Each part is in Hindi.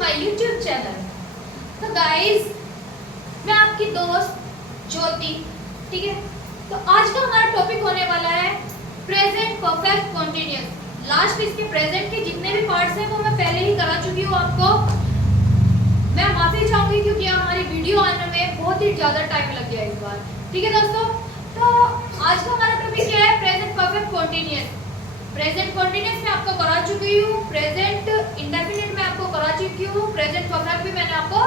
My YouTube channel. तो गाइस, मैं आपकी दोस्त ज्योति, ठीक है। तो आज का हमारा टॉपिक होने वाला है प्रेजेंट परफेक्ट कॉन्टिन्यूअस। लास्ट इसके प्रेजेंट के जितने भी पार्ट्स हैं वो मैं पहले ही करा चुकी हूँ आपको। मैं माफी चाहूंगी क्योंकि हमारी वीडियो आने में बहुत ही ज्यादा टाइम लग गया इस बार, ठीक है दोस्तों। तो आज का हमारा टॉपिक क्या है? Present perfect continuous. Present continuous मैं आपको करा चुकी हूँ, प्रेजेंट इंडेफिनिट में आपको करा चुकी हूँ, प्रेजेंट परफेक्ट भी मैंने आपको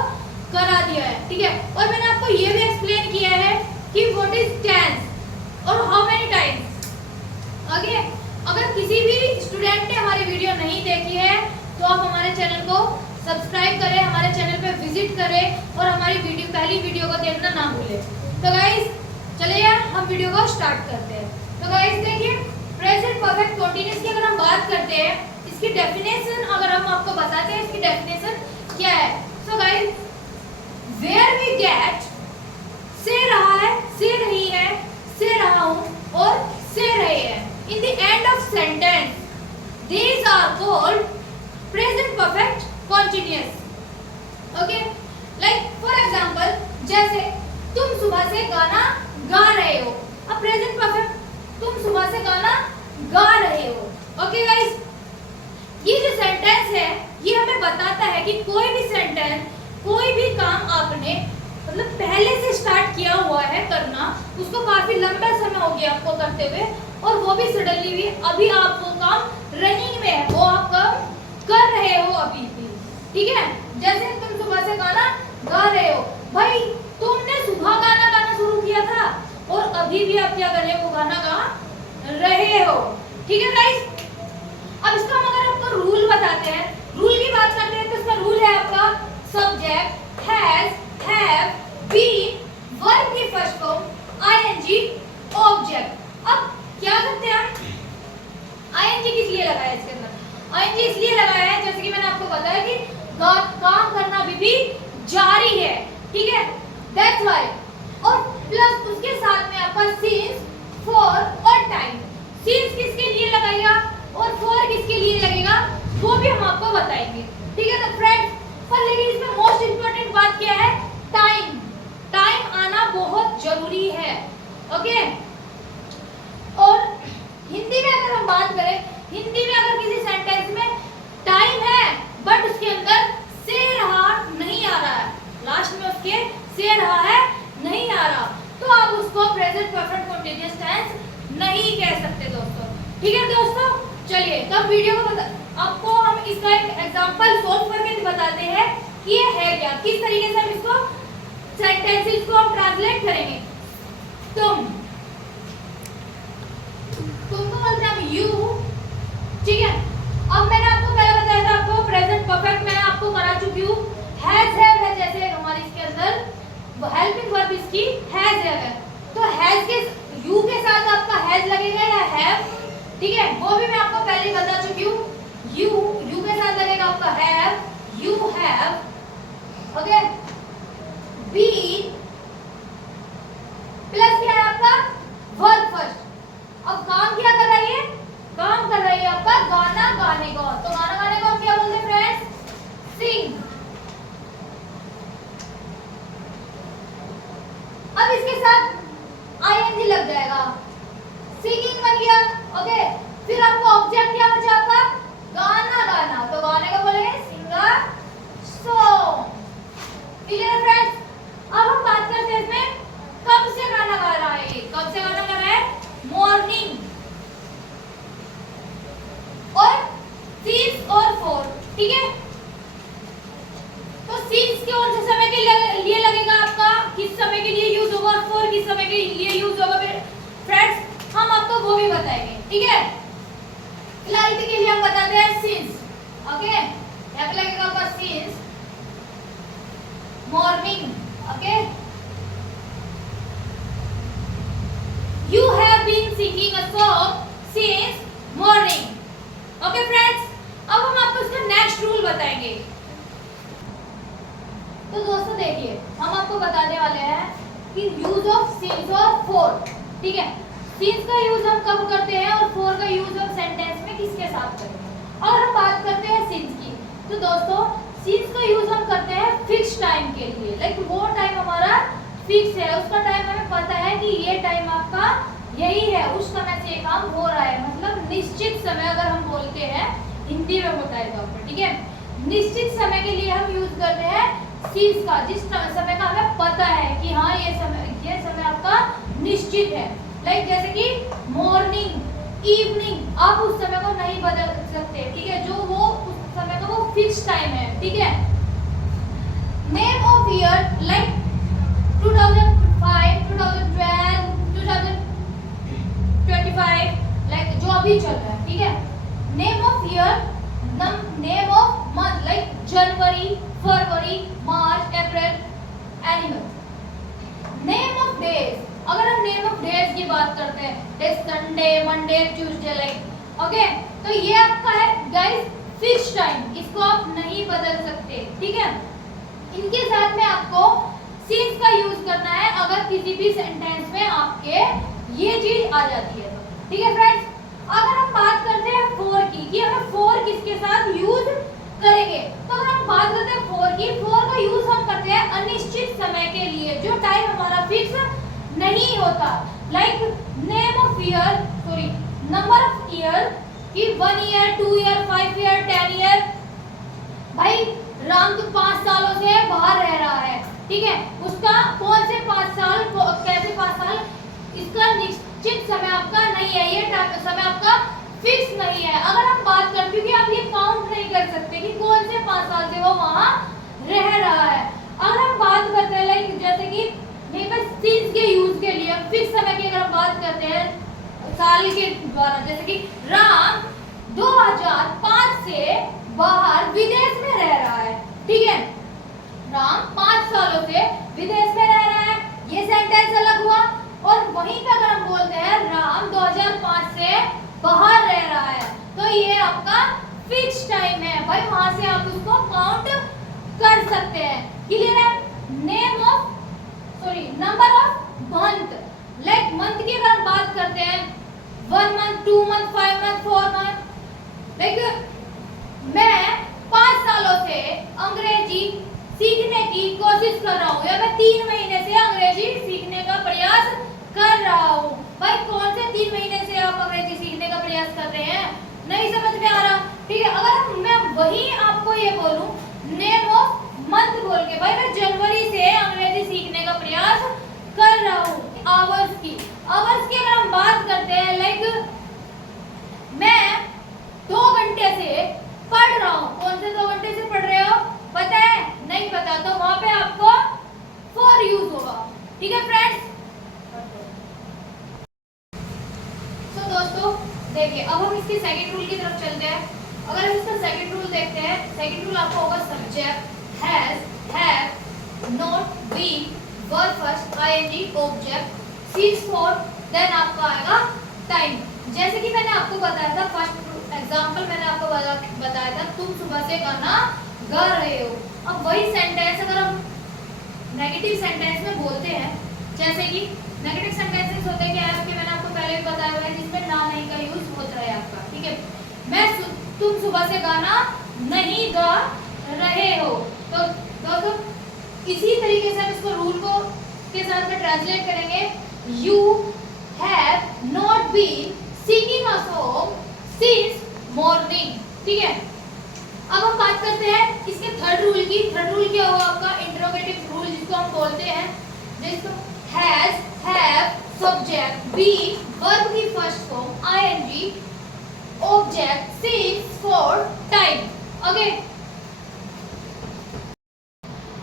करा दिया है, ठीक है। और मैंने आपको ये भी एक्सप्लेन किया है कि व्हाट इज टेंस और हाउ मेनी टाइम्स। ओके, अगर किसी भी स्टूडेंट ने हमारी वीडियो नहीं देखी है तो आप हमारे चैनल को सब्सक्राइब करें, हमारे चैनल पे विजिट करें और हमारी पहली वीडियो को देखना ना भूलें। तो गाइस चलिए हम वीडियो को स्टार्ट करते हैं। तो गाइस देखिए, प्रेजेंट परफेक्ट कॉन्टिन्यूअस की अगर हम बात करते हैं, इसकी डेफिनेशन अगर हम आपको बताते हैं इसकी डेफिनेशन क्या है। So guys, where we get say रहा है, से रही है, से रहा हूं और से रहे हैं in the end of sentence, these are called present perfect continuous. Okay, like for example, जैसे तुम सुबह से गाना गा रहे हो। अब प्रेजेंट परफेक्ट, तुम सुबह से गाना गा रहे हो। ओके गाइस, ये जो सेंटेंस है ये हमें बताता है कि कोई भी सेंटेंस, कोई भी काम आपने मतलब पहले से स्टार्ट किया हुआ है करना, उसको काफी लंबा समय हो गया आपको करते हुए, और वो भी सडनली भी अभी आप वो काम रनिंग में है, वो आप काम कर रहे हो अभी भी, ठीक है। जैसे तुम सुबह से गाना गा रहे हो, भाई तुमने सुबह गाना गाना शुरू किया था और अभी भी आप क्या कर रहे हो? वो गाना गा रहे हो, ठीक है गाइस। अब इसका हम अगर आपको रूल बताते हैं, रूल की बात करते हैं, तो इसका रूल है आपका subject has, have, been, verb की फर्स्ट फॉर्म, आईएनजी, ऑब्जेक्ट। अब क्या करते हैं हम? आईएनजी किस लिए लगाया है इसके अंदर? आईएनजी इसलिए लगाया है, जैसे कि मैंने आपको बताया कि काम करना अभी भी जारी है, ठीक है, दैट्स व्हाई। और प्लस उसके साथ में आपका सिंस, फॉर और टाइम। सिंस किसके लिए लगेगा और फॉर किसके लिए लगेगा वो भी हम आपको बताएंगे, ठीक है ना फ्रेंड्स। पर लेकिन इसमें मोस्ट इंपॉर्टेंट बात क्या है? टाइम। टाइम आना बहुत जरूरी है, ओके। और हिंदी में अगर हम बात करें, हिंदी में अगर किसी सेंटेंस में टाइम है बट उसके अंदर से रहा नहीं आ रहा है, लास्ट में उसके से रहा है नहीं आ रहा, तो आप उसको प्रेजेंट परफेक्ट कंटीन्यूअस टेंस नहीं कह सकते दोस्तों, ठीक है दोस्तों। चलिए तब वीडियो को आपको हम इसका एक एग्जांपल सॉल्व करके बताते हैं कि ये है क्या, किस तरीके से हम इसको सेंटेंसेस को हम ट्रांसलेट करेंगे। तुमको बोलते हैं हम यू, ठीक है। अब मैंने आपको पहले बताया था, आपको प्रेजेंट परफेक्ट मैंने आपको करा चुकी हूँ। हैज है जैसे हमारी इसके अंदर हेल्पिंग वर्ब इसकी हैज है, तो हैज के यू के साथ आपका हैज लगेगा या हैव, ठीक है, वो भी मैं आपको पहले ही बता चुकी हूँ। यू के साथ लगेगा आपका have, you have, okay. Been plus क्या है आपका वर्ब फर्स्ट। अब काम क्या कर रही है? काम कर रही है आपका गाना गाने को, तो गाना गाने को हम क्या बोलते हैं फ्रेंड्स? सिंग। अब इसके साथ आईएनजी लग जाएगा, सिंगिंग बन गया, ओके। फिर आपको ऑब्जेक्ट क्या बचा आपका? गाना गाना, तो गाने को बोलेंगे सिंगर सॉन्ग, क्लियर है फ्रेंड्स। अब हम बात करते हैं इसमें कब से गाना गा रहा है, कब से गाना गा रहा है? मॉर्निंग। और सिंस और फॉर, ठीक है। तो सिंस के और से समय के लिए लगेगा आपका, किस समय के लिए यूज होगा, और फॉर किस समय के लिए यूज होगा फ्रेंड्स, हम आपको वो भी बताएंगे, ठीक है। क्लैरिटी के लिए हम बताते हैं सिंस, ओके। यहाँ पे लगेगा आपका since morning, okay. You have been singing a song since morning, okay friends. अब हम आपको इसका नेक्स्ट रूल बताएंगे। तो दोस्तों देखिए, हम आपको बताने वाले हैं कि यूज ऑफ सिंस और फॉर, ठीक है। सिंस का यूज हम कब करते हैं और फॉर का यूज हम सेंटेंस में किसके साथ करते हैं। और हम बात करते हैं सिंस की, तो दोस्तों सीन्स का यूज हम करते हैं फिक्स टाइम के लिए, लाइक वो टाइम हमारा फिक्स है, उसका टाइम हमें पता है कि ये टाइम आपका यही है, उस समय से ये काम हो रहा है, मतलब निश्चित समय अगर हम बोलते हैं हिंदी में होता है तो आपको, ठीक है। निश्चित समय के लिए हम यूज करते हैं सीन्स का, जिस समय का हमें पता है कि हाँ ये समय आपका निश्चित है, लाइक जैसे कि मॉर्निंग, इवनिंग, आप उस समय को नहीं बदल सकते, ठीक है, जो वो उस समय का वो फिक्स टाइम है, ठीक है। Name of year like 2005, 2012, 2025, like जो अभी चल रहा है, ठीक है। Name of year, name of month like January, February, March, April, animal. Name of days, अगर हम नेम ऑफ डेज की बात करते हैं, जैसे Sunday, Monday, Tuesday, like okay, तो ये आपका है गाइस फिक्स टाइम, इसको आप नहीं बदल सकते, ठीक है। इनके साथ में आपको सीन्स का यूज करना है अगर किसी भी सेंटेंस में आपके ये चीज आ जाती है, ठीक है फ्रेंड्स। अगर हम बात करते हैं फॉर की, कि हमें फॉर किसके साथ यूज करेंगे, तो अगर हम बात करते हैं फॉर की, फॉर का यूज हम करते हैं अनिश्चित समय के लिए, जो टाइम हमारा फिक्स नहीं होता, like name of year, sorry number of year, कि 1 ईयर, 2 ईयर, 5 ईयर, 10 ईयर। भाई राम तो 5 सालों से बाहर रह रहा है, ठीक है, उसका कौन से 5 साल, कैसे 5 साल, इसका निश्चित समय आपका नहीं है, ये समय आपका फिक्स नहीं है। अगर हम बात करते, क्योंकि आप ये काउंट नहीं कर सकते कि कौन से 5 साल से वो वहां रह रहा है। अगर हम बात करते हैं लाइक जैसे कि सीन्स के यूज के लिए फिक्स समय की अगर हम बात करते हैं साल के द्वारा, जैसे कि राम 2005 से बाहर विदेश में रह रहा है, ठीक है, राम 5 सालों से विदेश में रह रहा है, ये सेंटेंस अलग हुआ। और वहीं पे अगर हम बोलते हैं राम 2005 से बाहर रह रहा है, तो ये आपका फिक्स टाइम है, भाई वहां से आप उसको काउंट कर सकते हैं, क्लियर है। Name of, sorry number of month, like month की अगर हम बात करते हैं 1 month, 2 month, 5 month, 4 month, like मैं 5 सालों से अंग्रेजी सीखने की कोशिश कर रहा हूँ, या मैं 3 महीने से अंग्रेजी सीखने का प्रयास कर रहा हूँ। भाई कौन से 3 महीने से आप अंग्रेजी सीखने का प्रयास कर रहे हैं, नहीं समझ में आ रहा, ठीक है। अगर मैं वही आपको ये बोलूं नेम ऑफ मंथ बोल के, भाई मैं जनवरी से अंग्रेजी सीखने का प्रयास कर रहा हूँ। आवर्स की अगर हम बात करते हैं, लाइक मैं 2 घंटे से पढ़ रहा हूँ, कौन से 2 घंटे से पढ़ रहे हो, पता है, नहीं पता, तो वहां पे आपको फॉर यूज होगा, ठीक है फ्रेंड्स। तो दोस्तों देखिए, अब हम इसके सेकंड रूल की तरफ चलते हैं। अगर हम इसका सेकंड रूल देखते हैं, सेकंड रूल आपका होगा subject, has, have, not, been, verb first, ING, object, since for, then आपका आएगा टाइम। जैसे कि मैंने आपको बताया था, फर्स्ट एग्जांपल मैंने आपको बताया था, तुम सुबह से गाना गा रहे हो। अब वही सेंटेंस अगर हम नेगेटिव सेंटेंस में बोलते हैं, जैसे कि नेगेटिव सेंटेंसेस होते क्या है, कि मैंने आपको पहले भी बताया हुआ है, जिसमें ना नहीं का यूज होता है आपका, ठीक है। तुम सुबह से गाना नहीं गा रहे हो, तो दोस्तों इसी तरीके से हम इसको रूल को के साथ में ट्रांसलेट करेंगे, you have not been singing a song since morning, ठीक है। अब हम बात करते हैं इसके थर्ड रूल की। थर्ड रूल क्या होगा आपका, इंट्रोगेटिव रूल जिसको हम बोलते हैं, जिसको has, have, subject, been, verb की first form, ING, object, since for time, okay.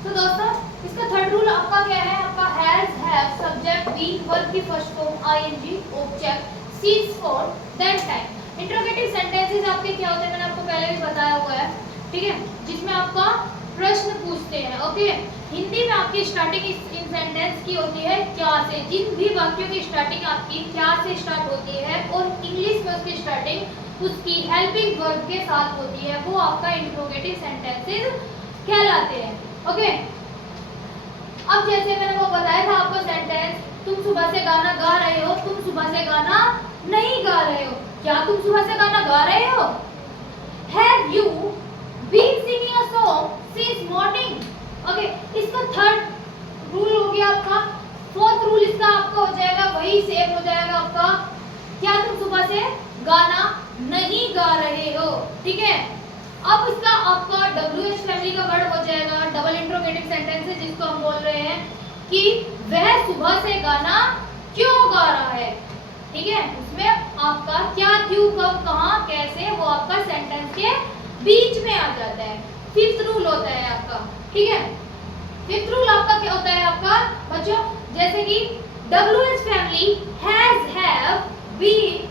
तो दोस्तों इसका थर्ड रूल आपका क्या है, आपका has, have, subject, been, verb की first form, ING, object, since for, then time. Interrogative sentences आपके क्या होते हैं, मैंने आपको पहले भी बताया हुआ है, ठीक है, जिसमें आपका प्रश्न पूछते हैं, ओके। हिंदी में आपकी स्टार्टिंग इन सेंटेंस की होती है क्या से, जिन भी वाक्यों की स्टार्टिंग आपकी क्या से स्टार्ट होती है, और इंग्लिश में उसकी स्टार्टिंग उसकी हेल्पिंग वर्ब के साथ होती है, वो आपका इंट्रोगेटिव सेंटेंसेस कहलाते हैं, ओके। अब जैसे मैंने वो बताया था आपको सेंटेंस, तुम सुबह से गाना गा रहे हो, तुम सुबह से गाना नहीं गा रहे हो, क्या तुम सुबह से गाना गा रहे हो? Have you been singing a song since morning. Okay, इसका थर्ड रूल हो गया आपका। फोर्थ रूल इसका आपका हो जाएगा, वही सेम हो जाएगा आपका, क्या तुम सुबह से गाना नहीं गा रहे हो। ठीक है, अब इसका आपका WH फैमिली का वर्ड हो जाएगा डबल इंट्रोगेटिव सेंटेंस है, जिसको हम बोल रहे हैं कि वह सुबह से गाना क्यों गा रहा है। ठीक है, उसमें आपका क्या, क्यों, कब, कहां, कैसे, वो आपका सेंटेंस के बीच में आ जाता है। फिफ्थ रूल होता है आपका। ठीक है, फिफ्थ रूल आपका क्या होता है आपका बच्चों, जैसे कि WH family has, have, been,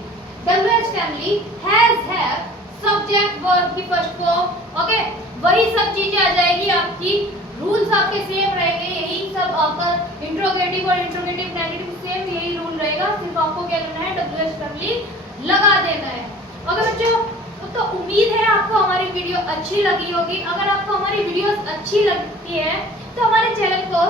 WH family has, have, subject verb की फर्स्ट फॉर्म। ओके, वही सब चीजें आ जाएगी आपकी, रूल्स आपके सेम रहेंगे, यही सब आपका इंट्रोगेटिव और इंट्रोगेटिव नेगेटिव सेम यही रूल रहेगा, सिर्फ आपको क्या करना है, WH फैमिली लगा देना है। ओके बच्चों, तो उम्मीद है आपको हमारी वीडियो अच्छी लगी होगी। अगर आपको हमारी वीडियोस अच्छी लगती है तो हमारे चैनल को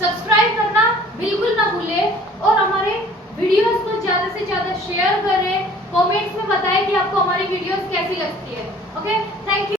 सब्सक्राइब करना बिल्कुल ना भूलें और हमारे वीडियोस को ज़्यादा से ज़्यादा शेयर करें, कमेंट्स में बताएं कि आपको हमारी वीडियोस कैसी लगती है। Okay, thank you.